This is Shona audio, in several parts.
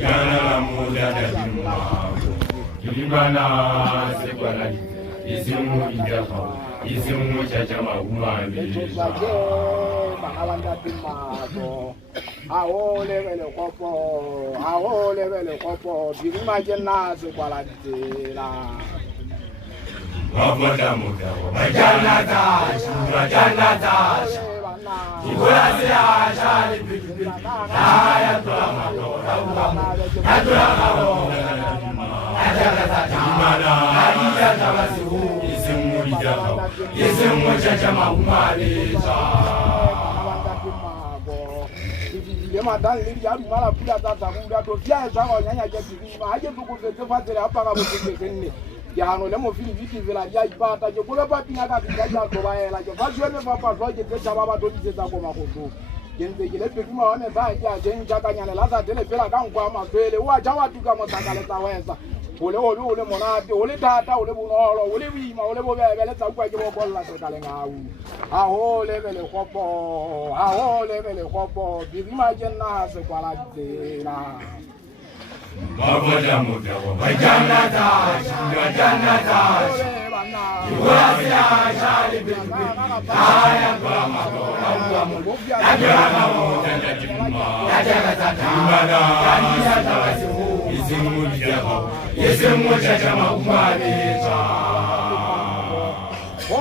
Yana muda da Ilimana sekwala isimu injafa isimu chachama umami Mahawanda Timago Ahole vele kopo Dirima jena sekwala ditela Wamoda muda Majana dash Ikola se ashali bibi Aya tola matora Atora matora isimu chachama umaliza Madan lili ya mala pula tata kunda to vya zao nyanya je ma aje tukuzeze fazele hapa ka bukuzeze ya hano le mo fili viti vela ya ipata je kula pa pinya ka bijaja to baela je vazwele papa zoje te chaba to dizeza ko makoto yenze ke le pekuma wane ba ya je njaka nyane la za tele pela ka ngwa maswele wa jawa tuka mosakale ta wenza ole monate ole tata ole bonolo ole bima ole bobebe tsa kwa ke bo bolla se kale ngau a ho level khopo birima jenna se kwala dela Maboda muda Majana dash Ikola se ashali bibi Aya tola matora Atora matora isimu chachama umaliza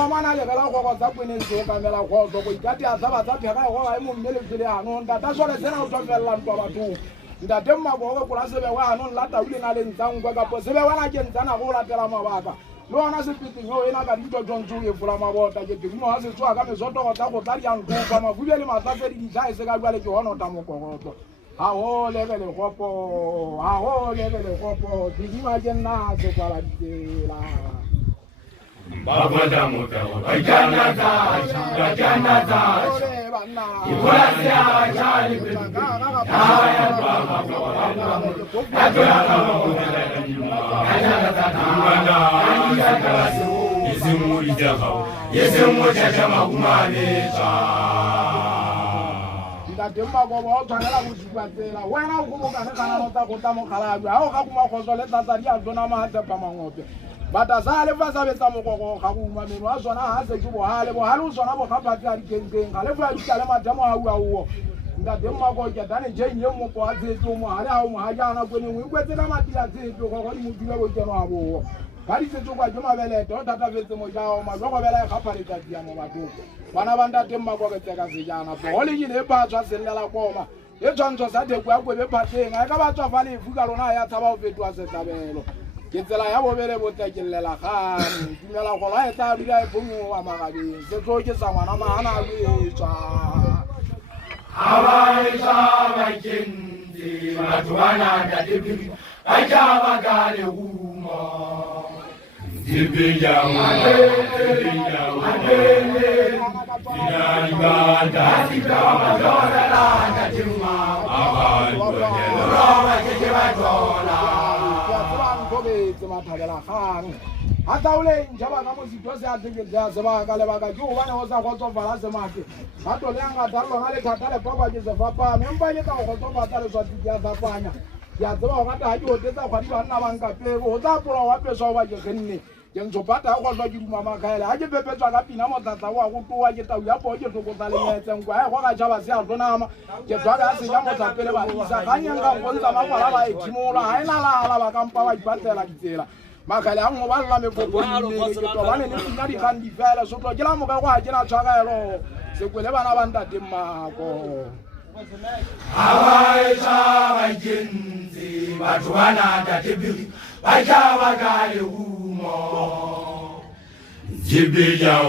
Mana le kala ko za kwene zo ka mela ko zo ko ikati azaba za pheka ko ba mo mmele tsele ano ndata sole sena o tsofela ntwa batho ndate mma go ko la sebe wa ano la ta ule na le ntsangwa ka po sebe wa na ke ntsana go latela mabaka lo ona se piti yo ena ka dito jonju e fula mabota ke dimo ha se tswa ka me zoto go ta go tla yang go ba mabule le matsafe di ja e se ka bale ke hono ta mo kogoto a ho level khopo dima jenna se kwala ditela Maboda muda Majana dash Ikola se ashali bibi Aya tola matora Atora isimu chachama umaliza ndademba go bo tshwanela go dipatsela wena o go ka kana motsa go tsa mogalabi a o ga kuma khoso le tsa di a tsona ma tsa pa mangope batazale fa sa betsa mogoko ga go uma meno a tsona ha se ke bo hale o tsona bo gapatse a dikengeng ga le fa di tla le madamo a uwa ndademba go ke dane je nye mo kwa tsetso mo hale a mo ha jana go ne o ikwetse ka matila tsetso go di mo dile go keno a bo ba di tsetso kwa joma belete o tata fetse mo jao ma go bela ga phaletsa dia mo batho bana ba ndademba go ke tseka se jana bo le ile ba tswa sellela koma e tshwantsho sa de kwa go be phateng a ka ba tswa fa le fuka lona ya tsaba o fetwa se tabelo ke tsela ya bobele botekelela gane dumela go la eta dira e bomo wa magabe se tlo ke sa ngwana mahana a buetswa Abaisha bakendi batwana dadibiri ajaba gale uma Zibiya Ina ibada Zikama dola la Najuma Abantu Roma Jijiba dola Kobe tsema thabela gane a taule njaba ka mo sitwa se a tsheke ja se ba ka le ba ka ke o bana o sa go tsofala se make ba to le anga darlo ngale thata le papa ke se fapa memba ye ka go tsofala le swa di ya fapanya ya tseba go ta ha di o tetsa khwadi ba nna bang ka pego o tsa polo wa peso wa ke genne ke ntso pata go tswa ke duma makaela a ke pepetswa ka pina mo tata wa go towa ke tau ya po ke go tsa le nyetseng kwa go ga jaba se a tlonama ke tswa ka se ya mo tsa pele ba isa ga nyanga go ntsa makwala ba e timola ha ina la ba ka mpa ba ipatela ditsela makale a ngo ba lla me go ke to ba ne le nna di khandi fela so tlo ke la mo ka go a kena tshwagaelo se kwele bana ba ntate mmako Abaisha bakendi batwana dadibiri ajaba gale uma Zibiya